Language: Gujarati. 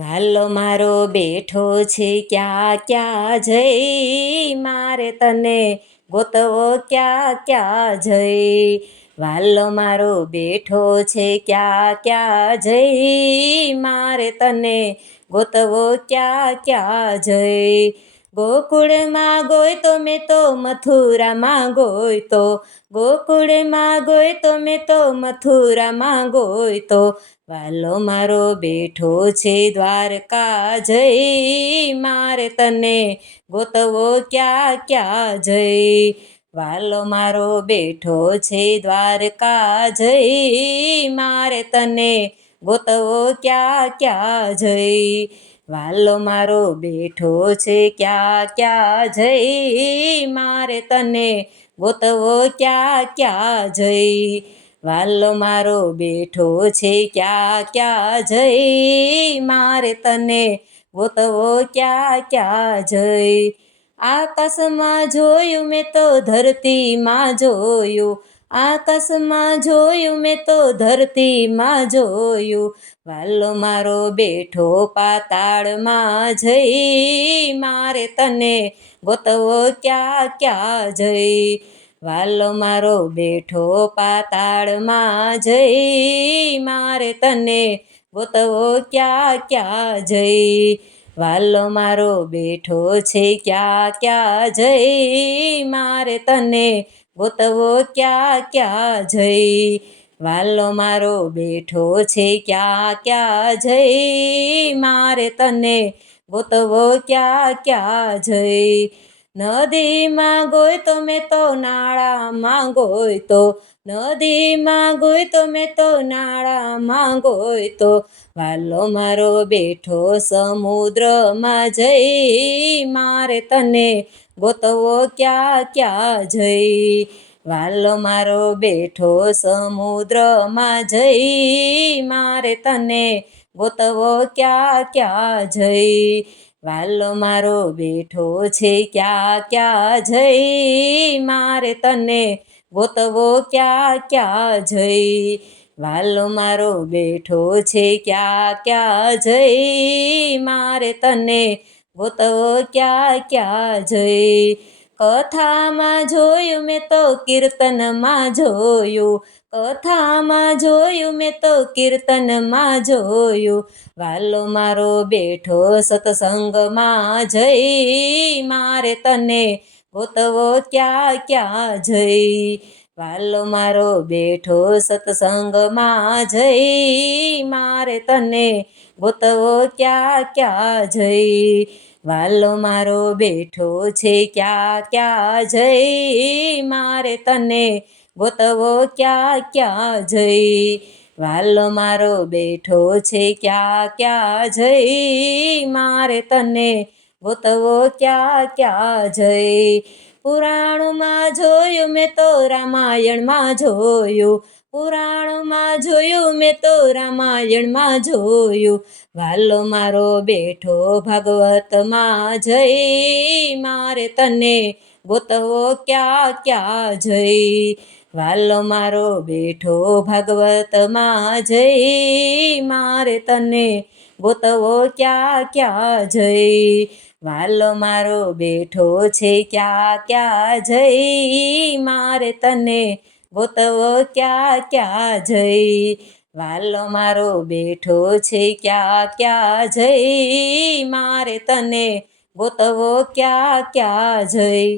વાલો મારો બેઠો છે ક્યાં ક્યાં જઈ, મારે તને ગોતવો ક્યાં ક્યાં જઈ. વાલો મારો બેઠો છે ક્યાં ક્યાં જઈ, મારે તને ગોતવો ક્યાં ક્યાં જઈ. ગોકુળમાં ગોયતો મેં તો મથુરામાં ગોયતો, ગોકુળમાં ગોયતો મેં તો મથુરામાં ગોયતો. વાલો મારો બેઠો છે દ્વારકા જઈ, મારે તને ગોતવો ક્યાં ક્યાં જઈ. વાલો મારો બેઠો છે દ્વારકા જઈ, મારે તને ગોતવો ક્યાં ક્યાં જઈ. વાલો મારો બેઠો છે ક્યાં ક્યાં જઈ, મારે તને ગોતવો ક્યાં ક્યાં જઈ. વાલો મારો બેઠો છે ક્યાં ક્યાં જઈ, મારે તને ગોતવો ક્યાં ક્યાં જઈ. આકાશમાં જોયું મેં તો ધરતીમાં જોયું, આકાશમાં જોયું મેં તો ધરતીમાં જોયું. વાલો મારો બેઠો પાતાળમાં જઈ, મારે તને ગોતવો ક્યાં ક્યાં જઈ. વાલો મારો બેઠો પાતાળમાં જઈ, મારે તને ગોતવો ક્યાં ક્યાં જઈ. વાલો મારો બેઠો છે ક્યાં ક્યાં જઈ, મારે તને ગોતવો ક્યાં ક્યાં જઈ. વાલો મારો બેઠો છે ક્યાં ક્યાં જઈ, મારે તને ગોતવો ક્યાં ક્યાં જઈ. નદીમાં ગોયતો મેં તો નાળામાં ગોયતો, નદીમાં ગોયતો મેં તો નાળામાં ગોયતો. વાલો મારો બેઠો સમુદ્રમાં જઈ, મારે તને ગોતવો ક્યાં ક્યાં જઈ. વાલો મારો બેઠો સમુદ્રમાં જઈ, મારે તને ગોતવો ક્યાં ક્યાં જઈ. વાલો મારો બેઠો છે ક્યાં ક્યાં જઈ, મારે તને ગોતવો ક્યાં ક્યાં જઈ. વાલો મારો બેઠો છે ક્યાં ક્યાં જઈ, મારે તને ગોતવો ક્યાં ક્યાં જઈ. કથામાં જોયું મેં તો કીર્તનમાં જોયું, કથામાં જોયું મેં તો કીર્તનમાં જોયું. વાલો મારો બેઠો સત્સંગમાં જઈ, મારે તને ગોતવો ક્યાં ક્યાં જઈ. વાલો મારો બેઠો સત્સંગમાં જઈ, મારે તને ગોતવો ક્યાં ક્યાં જઈ. વાલો મારો બેઠો છે ક્યાં ક્યાં જઈ, મારે તને ગોતવો ક્યાં ક્યાં જઈ. વાલો મારો બેઠો છે ક્યાં ક્યાં જઈ, મારે તને ગોતવો ક્યાં ક્યાં જઈ. પુરાણમાં જોયું મેં તો રામાયણમાં જોયું, પુરાણમાં જોયું મેં તો રામાયણમાં જોયું. વાલો મારો બેઠો ભાગવતમાં જઈ, મારે તને ગોતવો ક્યાં ક્યાં જઈ. વાલો મારો બેઠો ભાગવતમાં જઈ, મારે તને ગોતવો ક્યાં ક્યાં જઈ. વાલો મારો બેઠો છે ક્યાં ક્યાં જઈ, મારે તને ગોતવો ક્યાં ક્યાં જઈ. વાલો મારો બેઠો છે ક્યાં ક્યાં જઈ, મારે તને ગોતવો ક્યાં ક્યાં જઈ.